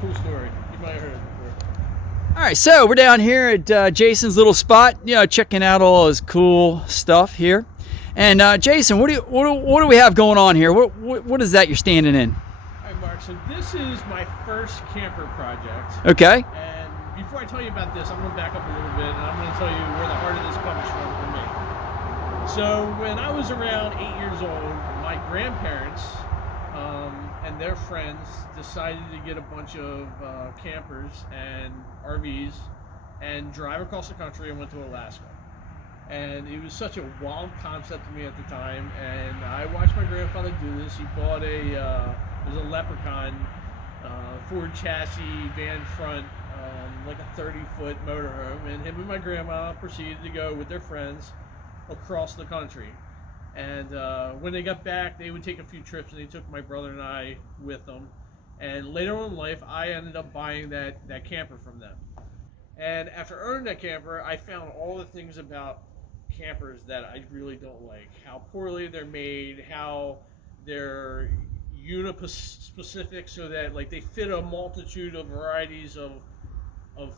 cool story. You might have heard it before. All right, so we're down here at Jason's little spot, checking out all his cool stuff here. And Jason, what do we have going on here? What is that you're standing in? All right, Mark. So this is my first camper project. Okay. And before I tell you about this, I'm going to back up a little bit, and I'm going to tell you where the heart of this comes from for me. So when I was around 8 years old, my grandparents and their friends decided to get a bunch of campers and RVs and drive across the country and went to Alaska. And it was such a wild concept to me at the time, and I watched my grandfather do this. He bought it was a Leprechaun Ford chassis van front, like a 30-foot motorhome, and him and my grandma proceeded to go with their friends across the country. And when they got back, they would take a few trips, and they took my brother and I with them. And later on in life, I ended up buying that camper from them. And after owning that camper, I found all the things about campers that I really don't like. How poorly they're made, how they're unit-specific, so that like they fit a multitude of varieties of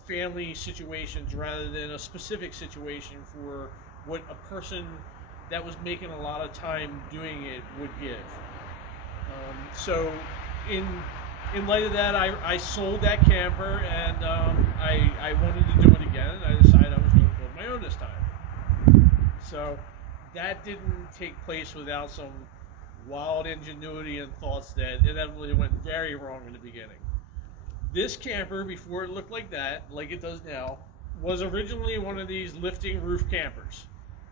family situations rather than a specific situation for what a person that was making a lot of time doing it would give. So in light of that, I sold that camper, and I wanted to do it again, and I decided I was going to build my own this time. So that didn't take place without some wild ingenuity and thoughts that inevitably went very wrong in the beginning. This camper, before it looked like that, like it does now, was originally one of these lifting roof campers.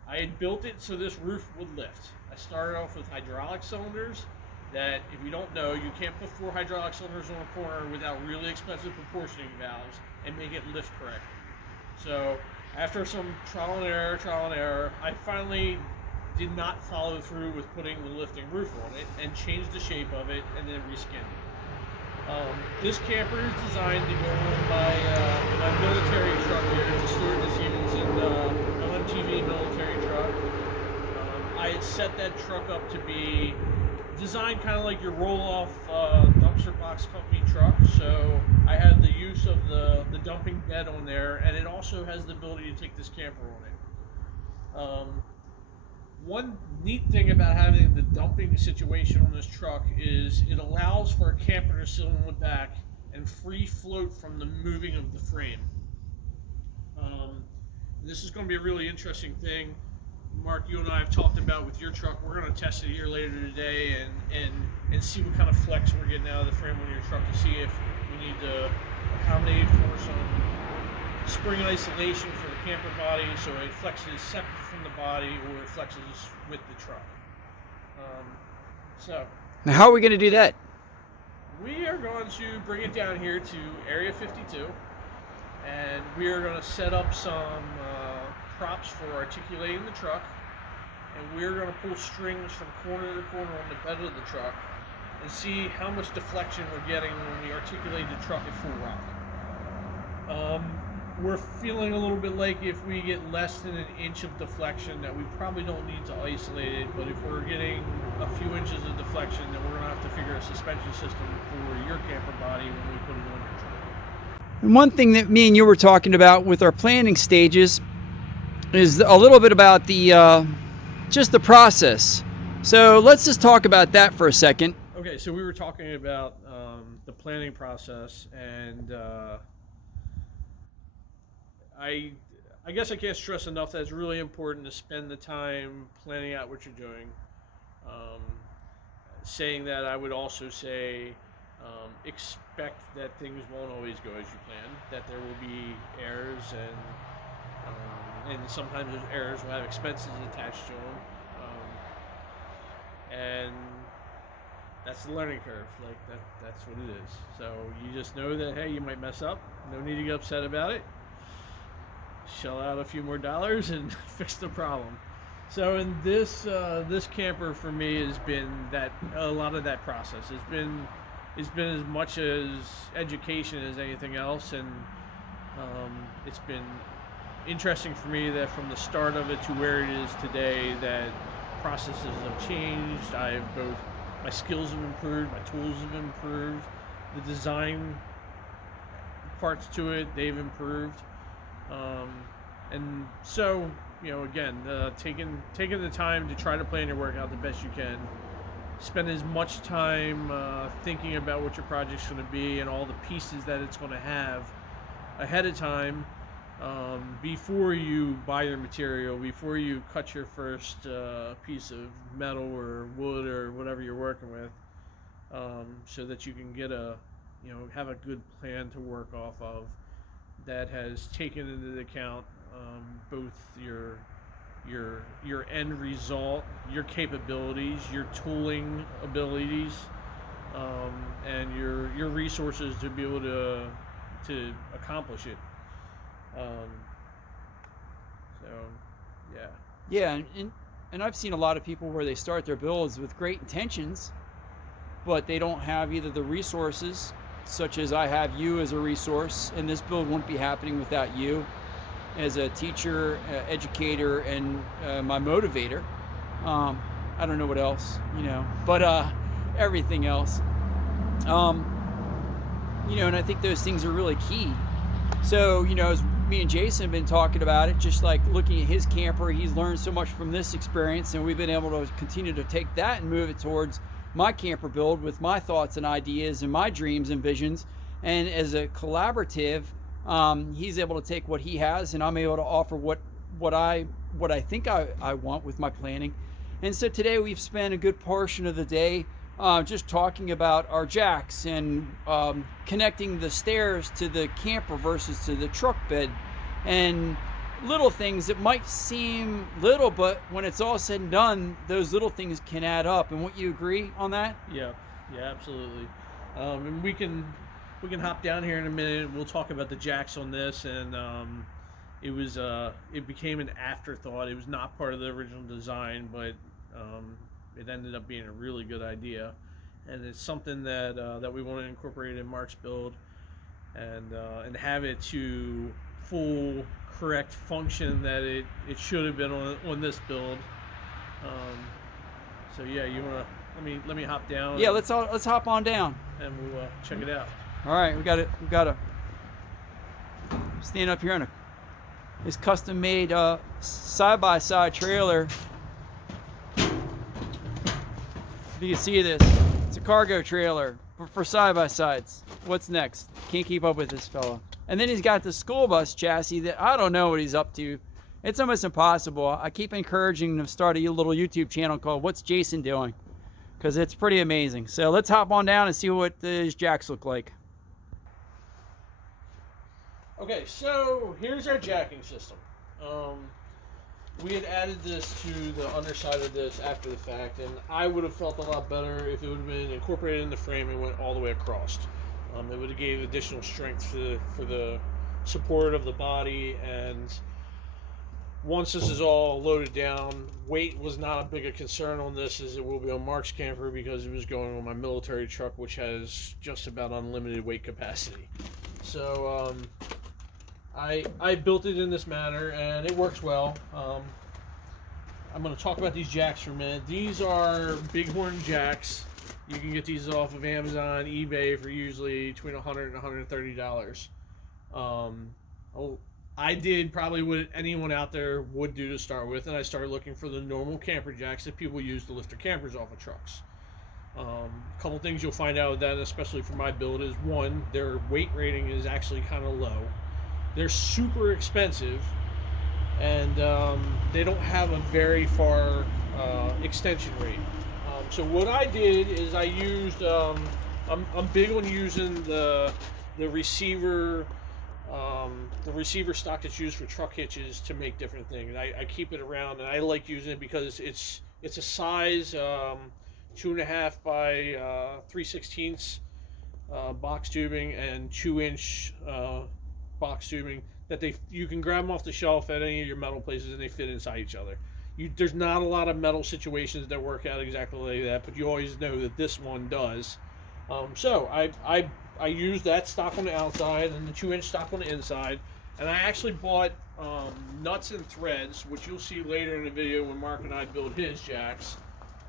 I had built it so this roof would lift. I started off with hydraulic cylinders that, if you don't know, you can't put 4 hydraulic cylinders on a corner without really expensive proportioning valves and make it lift correctly. So after some trial and error, I finally did not follow through with putting the lifting roof on it and changed the shape of it and then reskinned it. This camper is designed to go on my military truck here. It's a Stewart & Stevenson LMTV military truck. I had set that truck up to be designed kind of like your roll-off dumpster box company truck. So I had the use of the dumping bed on there, and it also has the ability to take this camper on it. One neat thing about having the dumping situation on this truck is it allows for a camper to sit on the back and free float from the moving of the frame. This is going to be a really interesting thing. Mark, you and I have talked about with your truck. We're going to test it here later today and see what kind of flex we're getting out of the frame on your truck to see if we need to accommodate for some spring isolation for the camper body, so it flexes separate from the body, or it flexes with the truck. So now, how are we going to do that? We are going to bring it down here to Area 52, and we are going to set up some props for articulating the truck, and we're going to pull strings from corner to corner on the bed of the truck and see how much deflection we're getting when we articulate the truck at full rock. We're feeling a little bit like if we get less than an inch of deflection that we probably don't need to isolate it, but if we're getting a few inches of deflection, then we're going to have to figure a suspension system for your camper body when we put it on your truck. And one thing that me and you were talking about with our planning stages is a little bit about the just the process. So let's just talk about that for a second. Okay, so we were talking about the planning process, and I guess I can't stress enough that it's really important to spend the time planning out what you're doing. Saying that, I would also say expect that things won't always go as you plan, that there will be errors, and sometimes those errors will have expenses attached to them. And that's the learning curve. Like that's what it is. So you just know that, hey, you might mess up. No need to get upset about it. Shell out a few more dollars and fix the problem. So in this camper for me has been that a lot of that process. It's been as much as education as anything else, and it's been interesting for me that from the start of it to where it is today, that processes have changed. My skills have improved, my tools have improved, the design parts to it, they've improved. And so, you know, again, taking the time to try to plan your workout the best you can. Spend as much time thinking about what your project's going to be and all the pieces that it's going to have ahead of time, before you buy your material, before you cut your first piece of metal or wood or whatever you're working with, so that you can get have a good plan to work off of that has taken into account both your end result, your capabilities, your tooling abilities, and your resources to be able to accomplish it. So, yeah. Yeah, and I've seen a lot of people where they start their builds with great intentions, but they don't have either the resources, such as I have you as a resource, and this build wouldn't be happening without you as a teacher, educator, and my motivator. I don't know what else, but everything else. And I think those things are really key. So, as me and Jason have been talking about it, just like looking at his camper, he's learned so much from this experience, and we've been able to continue to take that and move it towards my camper build with my thoughts and ideas and my dreams and visions. And as a collaborative, he's able to take what he has, and I'm able to offer what I think I want with my planning. And so today we've spent a good portion of the day just talking about our jacks and connecting the stairs to the camper versus to the truck bed, and little things that might seem little, but when it's all said and done, those little things can add up. And what, you agree on that? Yeah, absolutely. And we can hop down here in a minute. We'll talk about the jacks on this, and it became an afterthought. It was not part of the original design, but it ended up being a really good idea, and it's something that we want to incorporate in Mark's build, and have it to full correct function that it should have been on this build. So yeah, you wanna let me hop down? Yeah, let's hop on down and we'll check it out. All right, we got to stand up here on this custom made side-by-side trailer. If you can see this, it's a cargo trailer for side-by-sides. What's next? Can't keep up with this fella. And then he's got the school bus chassis that I don't know what he's up to. It's almost impossible. I keep encouraging him to start a little YouTube channel called What's Jason Doing? Because it's pretty amazing. So let's hop on down and see what his jacks look like. Okay, so here's our jacking system. We had added this to the underside of this after the fact, and I would have felt a lot better if it would have been incorporated in the frame and went all the way across. It would have gave additional strength for the support of the body, and once this is all loaded down, weight was not as big a concern on this as it will be on Mark's camper, because it was going on my military truck, which has just about unlimited weight capacity. So I built it in this manner, and it works well. I'm going to talk about these jacks for a minute. These are Bighorn jacks. You can get these off of Amazon, eBay for usually between $100 and $130. I did probably what anyone out there would do to start with, and I started looking for the normal camper jacks that people use to lift their campers off of trucks. A couple things you'll find out with that, especially for my build, is one, their weight rating is actually kind of low. They're super expensive, and they don't have a very far extension rate. So what I did is I used, I'm big on using the receiver stock that's used for truck hitches to make different things. I keep it around, and I like using it because it's a size 2.5 by 3/16 box tubing and 2-inch box tubing that you can grab them off the shelf at any of your metal places, and they fit inside each other. There's not a lot of metal situations that work out exactly like that, but you always know that this one does. So I used that stock on the outside and the 2-inch stock on the inside, and I actually bought nuts and threads, which you'll see later in the video when Mark and I build his jacks,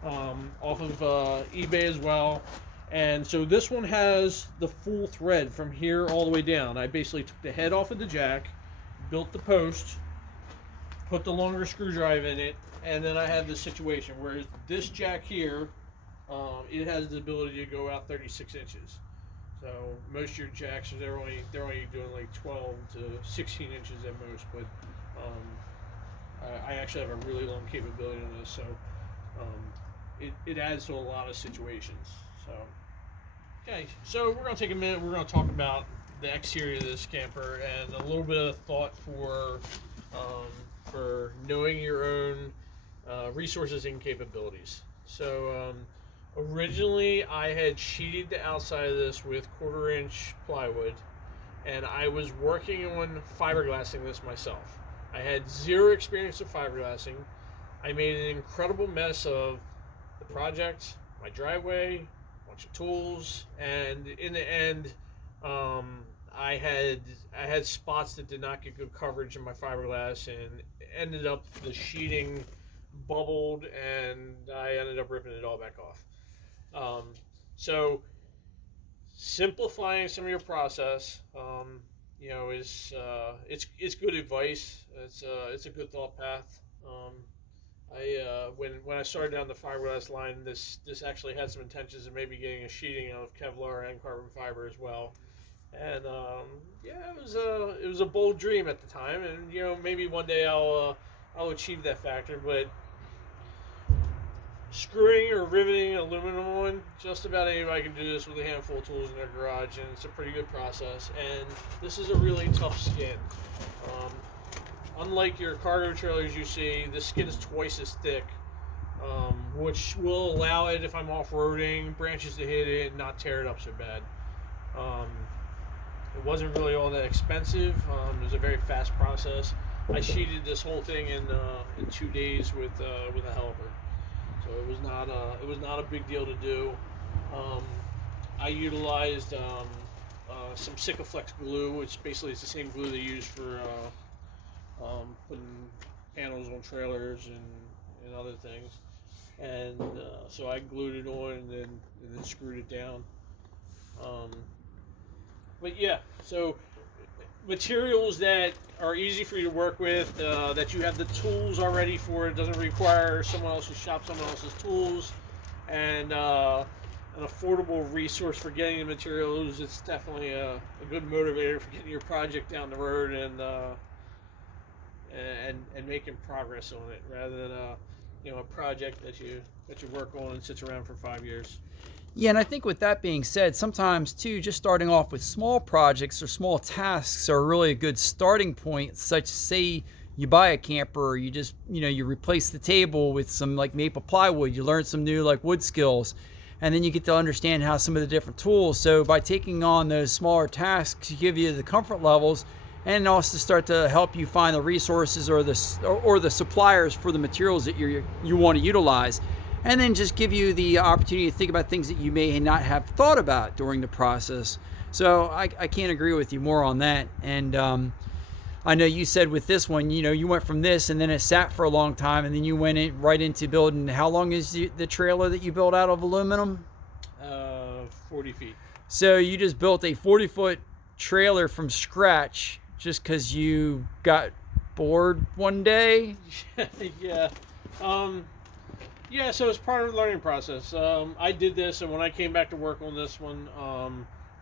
off of eBay as well. And so this one has the full thread from here all the way down. I basically took the head off of the jack, built the post, put the longer screw drive in it, and then I have this situation. Whereas this jack here, it has the ability to go out 36 inches. So most of your jacks, they're only doing like 12 to 16 inches at most. But I actually have a really long capability on this, so it adds to a lot of situations. So okay, so we're gonna take a minute. We're gonna talk about the exterior of this camper and a little bit of thought for knowing your own resources and capabilities. So originally I had sheeted the outside of this with 1/4 inch plywood, and I was working on fiberglassing this myself. I had zero experience of fiberglassing. I made an incredible mess of the project, my driveway, a bunch of tools, and in the end, I had spots that did not get good coverage in my fiberglass, and ended up the sheeting bubbled, and I ended up ripping it all back off. So simplifying some of your process, is it's good advice. It's a good thought path. When I started down the fiberglass line, this actually had some intentions of maybe getting a sheeting of Kevlar and carbon fiber as well. And it was a bold dream at the time, and maybe one day I'll achieve that factor. But screwing or riveting aluminum on, just about anybody can do this with a handful of tools in their garage, and it's a pretty good process. And this is a really tough skin. Unlike your cargo trailers you see, the skin is twice as thick, which will allow it, if I'm off-roading, branches to hit it and not tear it up so bad. It wasn't really all that expensive. It was a very fast process. I sheeted this whole thing in 2 days with a helper, so it was not a big deal to do. I utilized some Sikaflex glue, which basically is the same glue they use for putting panels on trailers and other things, and so I glued it on and then screwed it down. But yeah, so materials that are easy for you to work with, that you have the tools already for. It doesn't require someone else's shop, someone else's tools, and an affordable resource for getting the materials. It's definitely a good motivator for getting your project down the road and making progress on it, rather than a project that you work on and sits around for 5 years. Yeah, and I think with that being said, sometimes too, just starting off with small projects or small tasks are really a good starting point. Such, say you buy a camper, or you just, you replace the table with some like maple plywood, you learn some new like wood skills, and then you get to understand how some of the different tools. So by taking on those smaller tasks, you give you the comfort levels, and also start to help you find the resources or the suppliers for the materials that you want to utilize. And then just give you the opportunity to think about things that you may not have thought about during the process. So I can't agree with you more on that. And I know you said with this one, you went from this and then it sat for a long time, and then you went right into building. How long is the trailer that you built out of aluminum? 40 feet. So you just built a 40-foot trailer from scratch just because you got bored one day? Yeah. Yeah, so it's part of the learning process. I did this, and when I came back to work on this one,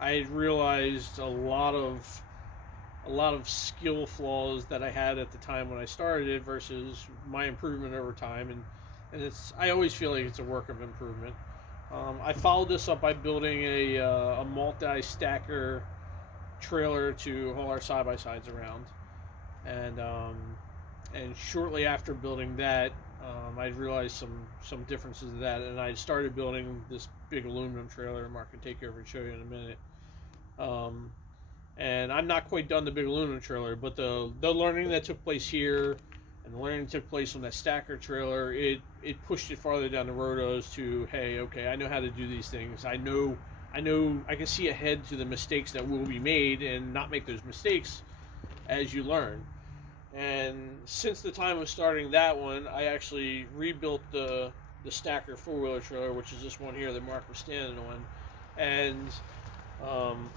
I realized a lot of skill flaws that I had at the time when I started it versus my improvement over time, and I always feel like it's a work of improvement. I followed this up by building a multi-stacker trailer to haul our side-by-sides around, and shortly after building that, I realized some differences of that, and I started building this big aluminum trailer. Mark can take over and show you in a minute. And I'm not quite done the big aluminum trailer, but the learning that took place here and the learning that took place on that stacker trailer, it pushed it farther down the road as to, hey, okay, I know how to do these things. I know I can see ahead to the mistakes that will be made and not make those mistakes as you learn. And since the time of starting that one, I actually rebuilt the stacker four-wheeler trailer, which is this one here that Mark was standing on. and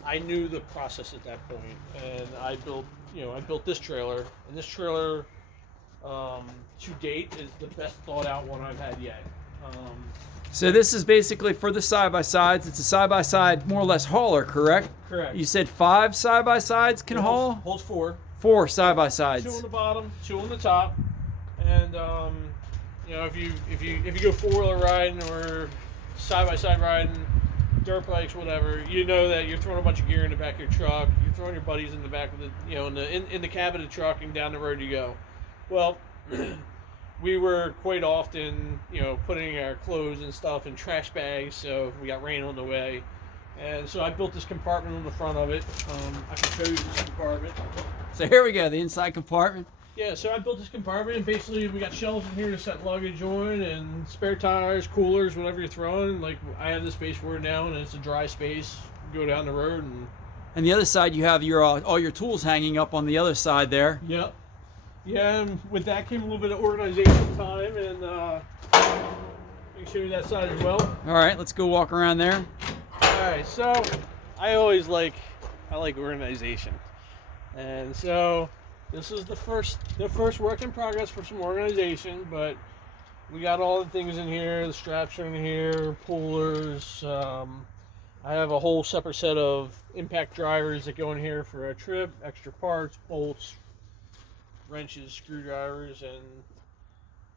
I knew the process at that point, and I built this trailer, and this trailer to date is the best thought out one I've had yet. So this is basically for the side-by-sides. It's a side-by-side, more or less hauler, correct? Correct. You said 5 side-by-sides can haul? Holds 4. 4 side-by-sides. 2 on the bottom, 2 on the top, and if you go 4-wheeler riding or side-by-side riding, dirt bikes, whatever, you know that you're throwing a bunch of gear in the back of your truck. You're throwing your buddies in the back of the in the cab of the truck, and down the road you go. Well, we were quite often, putting our clothes and stuff in trash bags, so we got rain on the way. And so I built this compartment on the front of it. I can show you this compartment. So here we go, the inside compartment. Yeah, so I built this compartment, and basically we got shelves in here to set luggage on, and spare tires, coolers, whatever you're throwing. Like, I have the space for it now, and it's a dry space. Go down the road, and the other side you have your all your tools hanging up on the other side there. Yep. Yeah, and with that came a little bit of organization time, and I can show you that side as well. All right, let's go walk around there. All right, so I always like organization, and so this is the first work in progress for some organization. But we got all the things in here. The straps are in here, pullers. I have a whole separate set of impact drivers that go in here for a trip, extra parts, bolts, wrenches, screwdrivers, and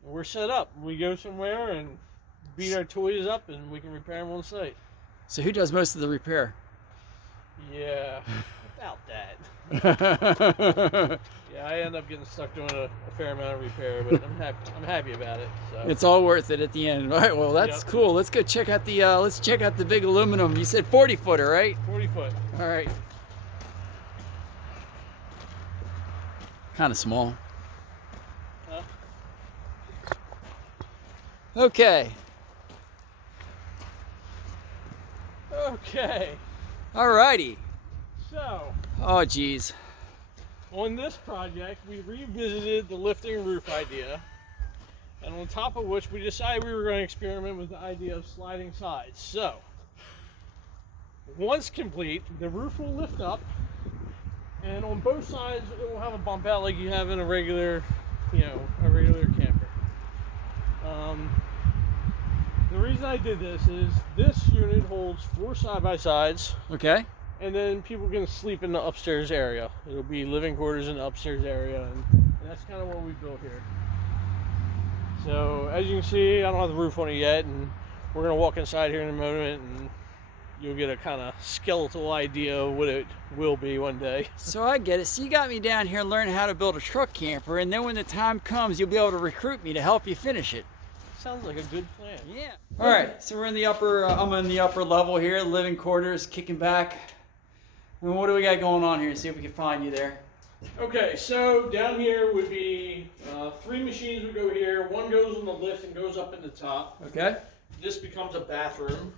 we're set up. We go somewhere and beat our toys up, and we can repair them on site. So who does most of the repair? Yeah, about that. Yeah, I end up getting stuck doing a fair amount of repair, but I'm happy about it. So. It's all worth it at the end. All right, well that's cool. Let's go check out the big aluminum. You said 40-footer, right? 40 foot. All right. Kind of small. Huh? Okay. Okay. All righty. So. Oh, geez. On this project, we revisited the lifting roof idea, and on top of which we decided we were going to experiment with the idea of sliding sides. So, once complete, the roof will lift up, and on both sides it will have a bump out like you have in a regular, camper. The reason I did this is this unit holds 4 side-by-sides. Okay. And then people can sleep in the upstairs area. It'll be living quarters in the upstairs area, and that's kind of what we built here. So as you can see, I don't have the roof on it yet, and we're gonna walk inside here in a moment, and you'll get a kind of skeletal idea of what it will be one day. So I get it. So you got me down here learning how to build a truck camper, and then when the time comes, you'll be able to recruit me to help you finish it. Sounds like a good plan. Yeah. All right. So we're in the upper. I'm in the upper level here, living quarters, kicking back. And what do we got going on here? See if we can find you there. Okay, so down here would be 3 machines would go here. One goes on the lift and goes up in the top. Okay. This becomes a bathroom.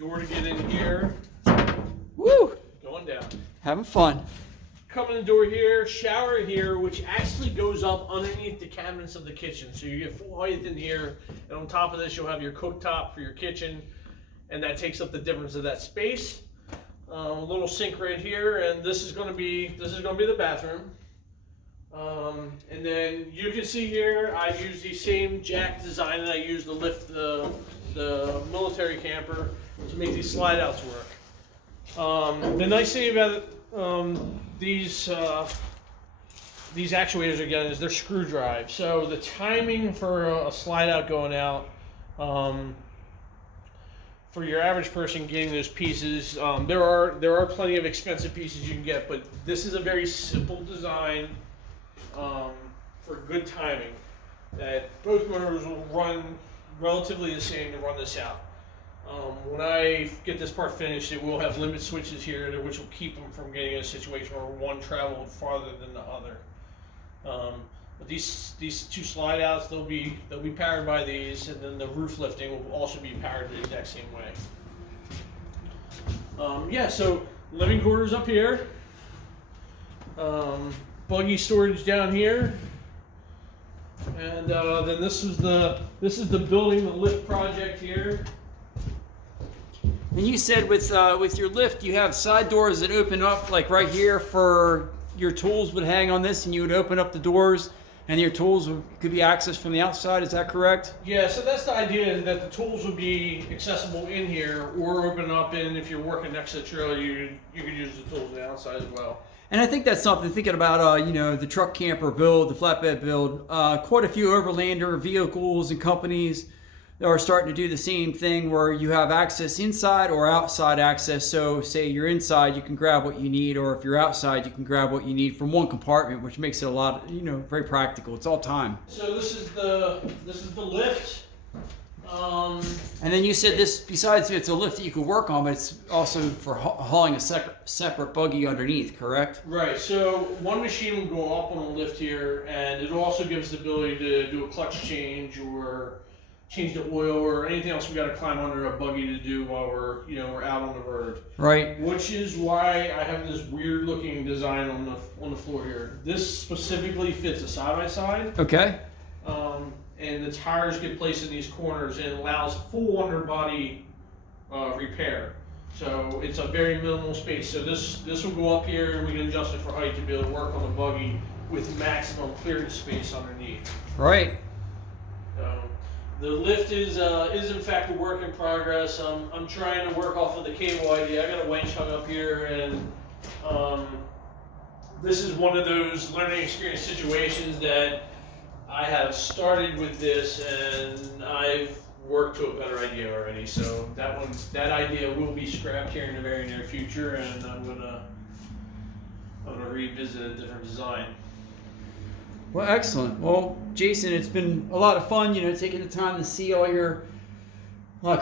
Door to get in here. Woo! Going down. Having fun. Come in the door here, shower here, which actually goes up underneath the cabinets of the kitchen. So you get full height in here, and on top of this you'll have your cooktop for your kitchen, and that takes up the difference of that space. A little sink right here, and this is going to be the bathroom. And then you can see here I've used the same jack design that I used to lift the military camper to make these slide outs work. The nice thing about these actuators again is they're screw drive, so the timing for a slide out going out, for your average person getting those pieces, there are plenty of expensive pieces you can get, but this is a very simple design for good timing, that both motors will run relatively the same to run this out. When I get this part finished, it will have limit switches here, which will keep them from getting in a situation where one traveled farther than the other. But these 2 slide outs, they'll be powered by these, and then the roof lifting will also be powered the exact same way. Yeah, so living quarters up here, buggy storage down here, and then this is the building the lift project here. And you said with your lift, you have side doors that open up, like right here, for your tools would hang on this, and you would open up the doors, and your tools could be accessed from the outside. Is that correct? Yeah, so that's the idea, is that the tools would be accessible in here or open up, and if you're working next to the trailer, you could use the tools on the outside as well. And I think that's something, thinking about, you know, the truck camper build, the flatbed build, quite a few Overlander vehicles and companies are starting to do the same thing, where you have access inside or outside access. So say you're inside, you can grab what you need, or if you're outside, you can grab what you need from one compartment, which makes it a lot, you know, very practical. It's all time. So this is the lift. And then you said this, besides it's a lift that you could work on, but it's also for hauling a separate buggy underneath, correct? Right, so one machine will go up on a lift here, and it also gives the ability to do a clutch change or change the oil or anything else we got to climb under a buggy to do while we're out on the road. Right. Which is why I have this weird looking design on the floor here. This specifically fits a side by side. Okay. And the tires get placed in these corners, and it allows full underbody repair. So it's a very minimal space. So this will go up here, and we can adjust it for height to be able to work on the buggy with maximum clearance space underneath. Right. The lift is in fact a work in progress. I'm trying to work off of the cable idea. I got a winch hung up here, and this is one of those learning experience situations that I have started with this, and I've worked to a better idea already. So that idea will be scrapped here in the very near future, and I'm gonna revisit a different design. Well, excellent. Well, Jason, it's been a lot of fun, you know, taking the time to see all your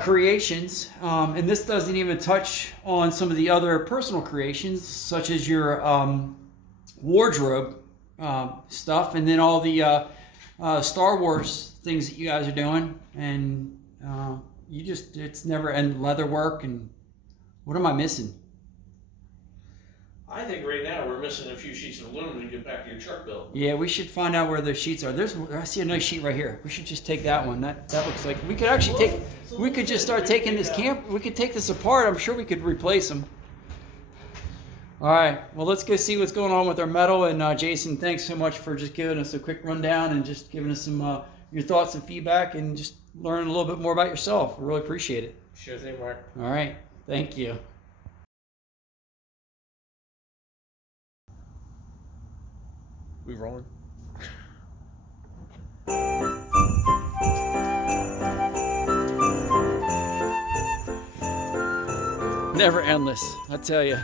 creations. And this doesn't even touch on some of the other personal creations, such as your wardrobe stuff, and then all the Star Wars things that you guys are doing. And it's never end leather work. And what am I missing? I think right now we're missing a few sheets of aluminum to get back to your truck build. Yeah, we should find out where those sheets are. I see a nice sheet right here. We should just take that one. That looks like we could actually we could just start taking this we could take this apart. I'm sure we could replace them. All right, well, let's go see what's going on with our metal. And Jason, thanks so much for just giving us a quick rundown and just giving us some your thoughts and feedback, and just learning a little bit more about yourself. We really appreciate it. Sure thing, Mark. All right, thank you. We rolling? Never endless, I tell you.